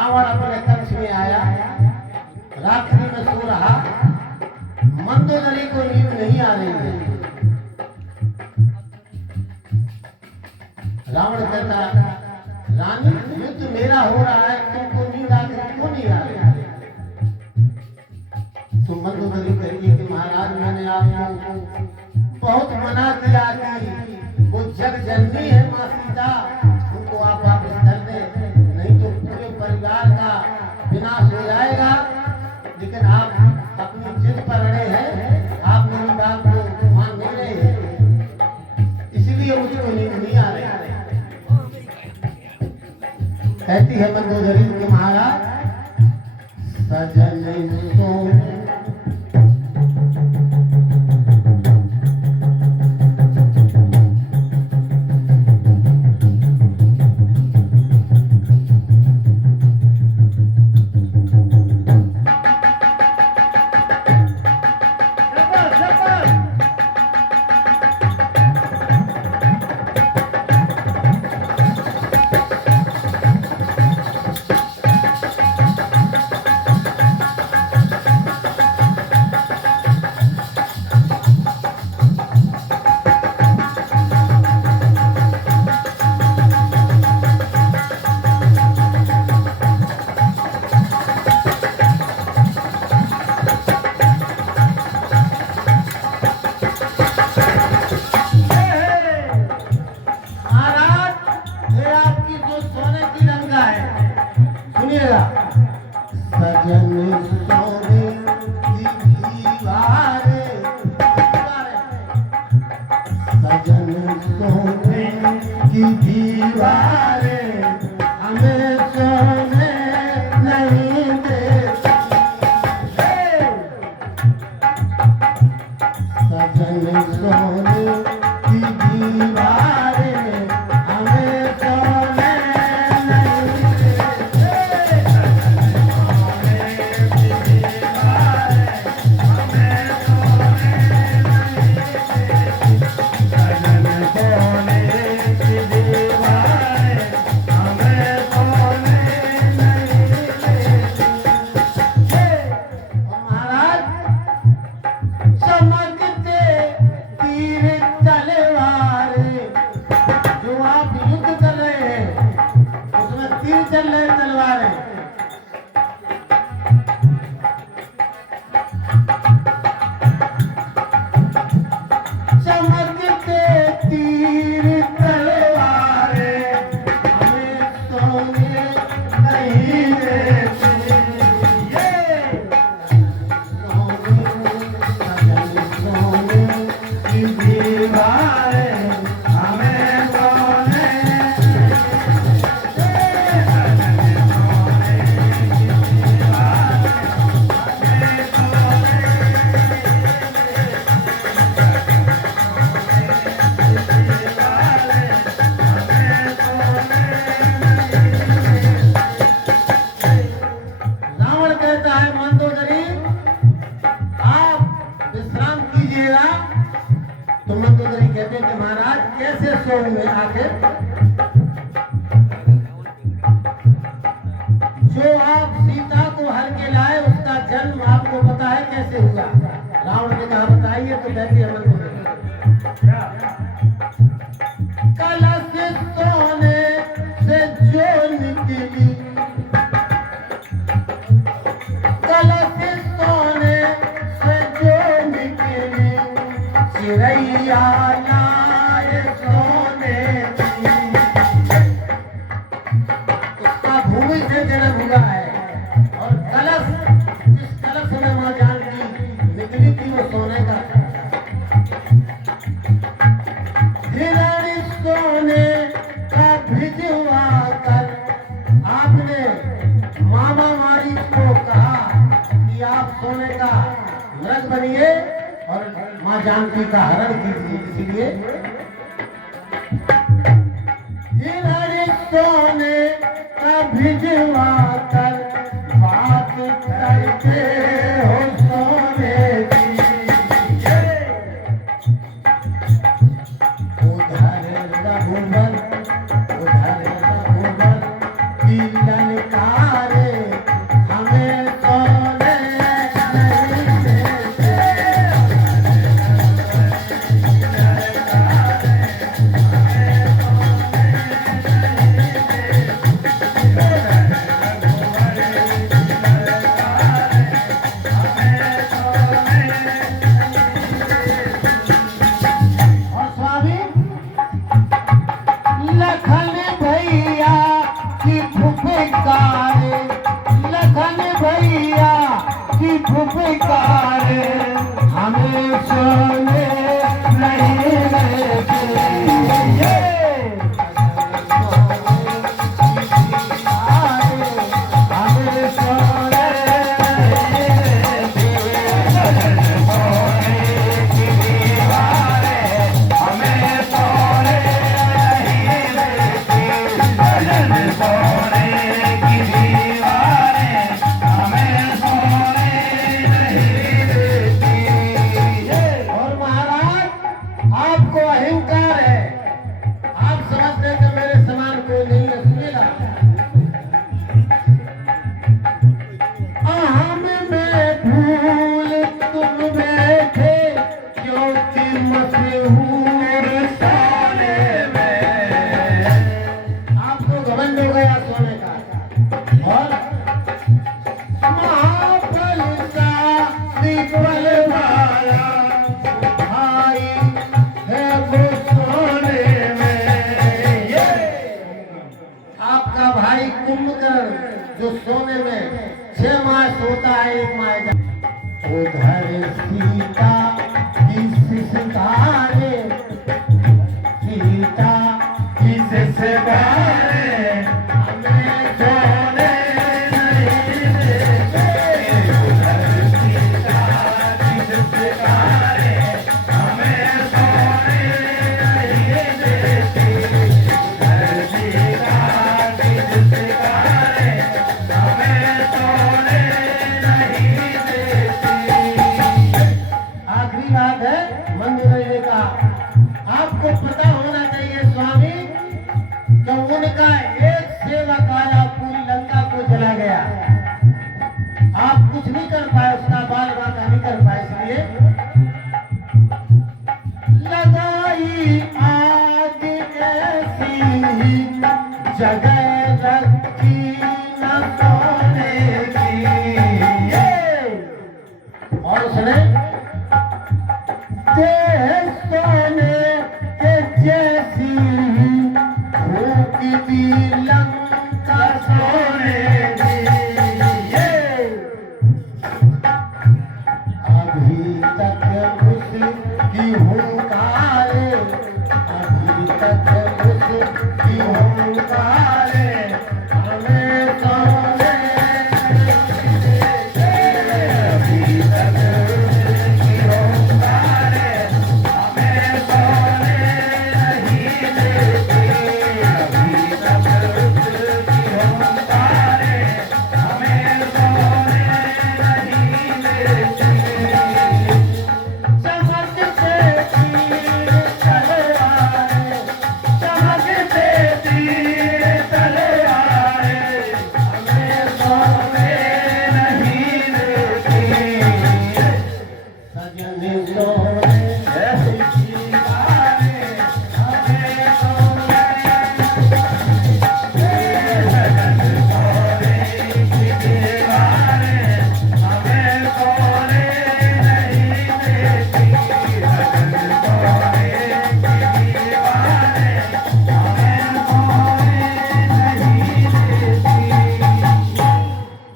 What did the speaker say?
रावण अपने कक्ष में आया, रात्रि में सो रहा, मंदोदरी को नींद नहीं आ रही है। रावण कहता, रानी युद्ध मेरा हो रहा है, तुमको नींद आती क्यों नहीं आ रही? तो मंदोदरी कहती कि महाराज मैंने आपको बहुत मना किया कि वो जग जननी है माँ सीता, उनको आप वापस कर दें, नहीं तो पूरे परिवार का विनाश हो जाएगा। लेकिन आप अपनी जिद पर अड़े हैं, आप मेरी बात को मान नहीं रहे हैं, इसीलिए मुझको नींद नहीं आ रही। कहती है मंदोदरी कि महाराज सजन सो जो आप सीता को हर के लाए उसका जन्म आपको पता है कैसे हुआ? रावण ने कहा बताइए। तो कहती है कलश सोने से जो निकली, कलश सोने से जो निकली, चिड़ैया लाए सोने की। उसका भूमि से जन्म हुआ है और कलश, जिस कलश में मां जानकी निकली थी वो सोने का था। हिरण सोने का भिजवा कर आपने मामा मारी को कहा कि आप सोने का मृग बनिए और मां जानकी का हरण कीजिए। इसीलिए हिरण सोने का भिजवा कर बात करते हो सोने की। उधर रघुबर की ललकार लखन भैया की फुफकार, लखन भैया की फुफकार, हमें सोने नहीं देती। हमें सोने आपको अहंकार है, आप समझते हैं कि मेरे समान कोई नहीं है। सुनिएगा, अहम में भूल तुम में थे, क्योंकि मशहूर सोने में। आपको घमंड हो गया सोने का, और महाफल सा विफल वाला भाई है वो सोने में। ये आपका भाई कुंभकर्ण जो सोने में 6 माह सोता है, 1 माह उधर सीता किस सितारे, सीता किस सितारे, हमें सोने नहीं देते। उधर सीता किस सितारे, हमें सोने नहीं देते। उधर सीता किस सितारे, हमें सोने नहीं देती। आखिरी बात है मंदिर का, आपको पता होना चाहिए स्वामी कि उनका एक सेवक आया, पूरी लंका को जला गया। आप कुछ नहीं कर पाए, उसका बाल बाका नहीं कर पाए, इसलिए लगाई आग ऐसी जगह रखी न सोने की। और उसने देह सोने के जैसी फूकी दी लंका सोने की। अभी तक उसकी हुंकार, अभी तक उसकी हुंकार।